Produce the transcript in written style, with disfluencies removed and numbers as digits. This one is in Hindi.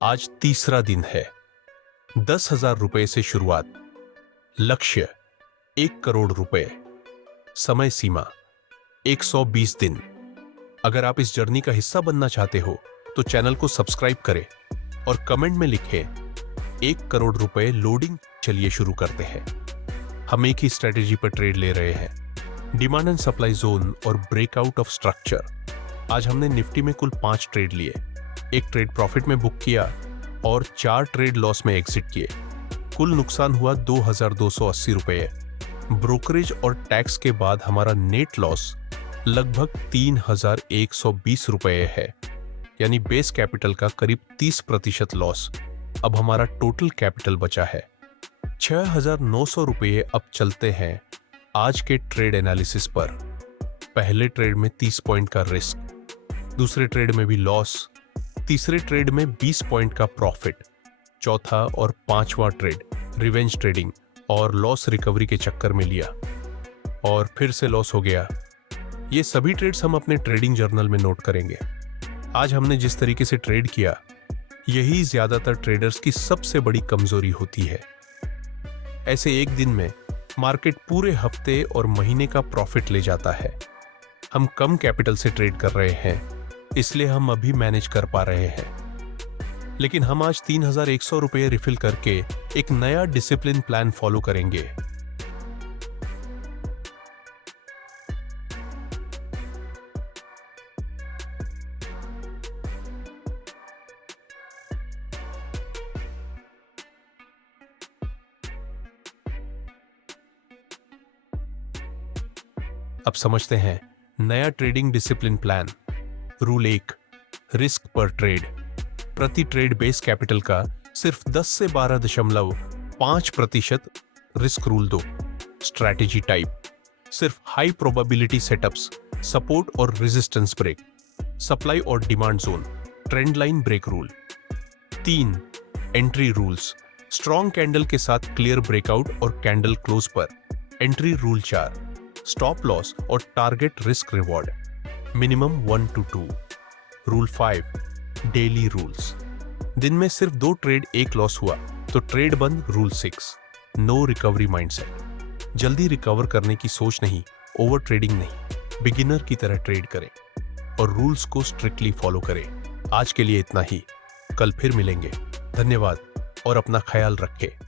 आज तीसरा दिन है। 10,000 रुपए से शुरुआत। लक्ष्य 1 करोड़ रुपए। समय सीमा 120 दिन। अगर आप इस जर्नी का हिस्सा बनना चाहते हो तो चैनल को सब्सक्राइब करें और कमेंट में लिखें 1 करोड़ रुपए लोडिंग। चलिए शुरू करते हैं। हम एक ही स्ट्रेटेजी पर ट्रेड ले रहे हैं, डिमांड एंड सप्लाई जोन और ब्रेकआउट ऑफ स्ट्रक्चर। आज हमने निफ्टी में कुल 5 ट्रेड लिए, एक ट्रेड प्रॉफिट में बुक किया और 4 ट्रेड लॉस में एग्जिट किए। कुल नुकसान हुआ 2,280 रुपये। ब्रोकरेज और टैक्स के बाद हमारा नेट लॉस लगभग 3,120 रुपये है, यानी बेस कैपिटल का करीब 30% लॉस। अब हमारा टोटल कैपिटल बचा है 6,900 रुपये। अब चलते हैं आज के ट्रेड एनालिसिस पर। पहले ट्रेड में 30 पॉइंट का रिस्क, दूसरे ट्रेड में भी लॉस, तीसरे ट्रेड में 20 पॉइंट का प्रॉफिट, चौथा और पांचवा ट्रेड रिवेंज ट्रेडिंग और लॉस रिकवरी के चक्कर में लिया और फिर से लॉस हो गया। ये सभी ट्रेड्स हम अपने ट्रेडिंग जर्नल में नोट करेंगे। आज हमने जिस तरीके से ट्रेड किया, यही ज्यादातर ट्रेडर्स की सबसे बड़ी कमजोरी होती है। ऐसे एक दिन में मार्केट पूरे हफ्ते और महीने का प्रॉफिट ले जाता है। हम कम कैपिटल से ट्रेड कर रहे हैं, इसलिए हम अभी मैनेज कर पा रहे हैं। लेकिन हम आज 3,100 रुपये रिफिल करके एक नया डिसिप्लिन प्लान फॉलो करेंगे। अब समझते हैं नया trading discipline plan. Rule 1, risk पर ट्रेड। प्रति ट्रेड बेस कैपिटल का सिर्फ 10 से 12.5% रिस्क। Rule 2, strategy type. सिर्फ हाई प्रोबेबिलिटी सेटअप्स, सपोर्ट और रेजिस्टेंस ब्रेक, सप्लाई और demand zone, trend line break. Rule 3, entry rules. Strong candle के साथ क्लियर ब्रेकआउट और कैंडल क्लोज पर एंट्री। रूल 4, स्टॉप लॉस और target risk reward, minimum 1 to 2। Rule 5, daily rules. दिन में सिर्फ 2 ट्रेड, 1 लॉस हुआ तो ट्रेड बंद। Rule 6, no recovery mindset. जल्दी रिकवर करने की सोच नहीं, ओवर ट्रेडिंग नहीं, बिगिनर की तरह ट्रेड करें और रूल्स को स्ट्रिक्टली फॉलो करें। आज के लिए इतना ही, कल फिर मिलेंगे। धन्यवाद और अपना ख्याल रखें।